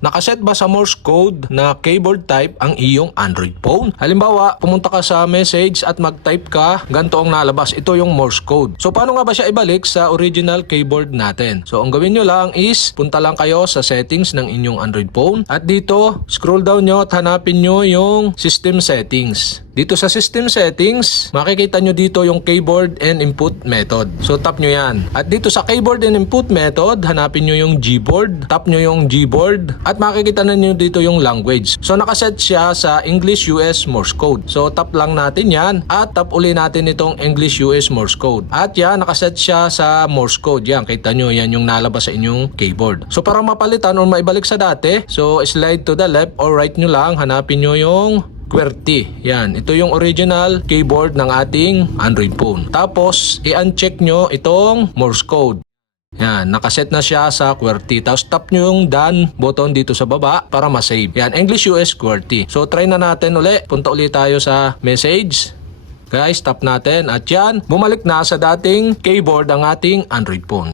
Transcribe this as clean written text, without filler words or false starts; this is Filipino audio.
Nakaset ba sa Morse code na keyboard type ang iyong Android phone? Halimbawa, pumunta ka sa message at mag-type ka, ganito ang nalabas. Ito yung Morse code. So paano nga ba siya ibalik sa original keyboard natin? So ang gawin nyo lang is, punta lang kayo sa settings ng inyong Android phone. At dito, scroll down nyo at hanapin nyo yung system settings. Dito sa system settings, makikita nyo dito yung keyboard and input method. So tap nyo yan. At dito sa keyboard and input method, hanapin nyo yung Gboard. Tap nyo yung Gboard. At makikita na nyo dito yung language. So nakaset siya sa English US Morse code. So tap lang natin yan. At tap uli natin itong English US Morse code. At yan, nakaset siya sa Morse code. Yan, kita nyo yan yung nalabas sa inyong keyboard. So para mapalitan o maibalik sa dati, so slide to the left or right nyo lang, hanapin nyo yung QWERTY. Yan, ito yung original keyboard ng ating Android phone. Tapos, i-uncheck nyo itong Morse code. Yan, nakaset na siya sa QWERTY. Tapos tap nyo yung done button dito sa baba para ma-save. Yan, English US QWERTY. So try na natin uli. Punta ulit tayo sa message. Guys, tap natin. At yan, bumalik na sa dating keyboard ang ating Android phone.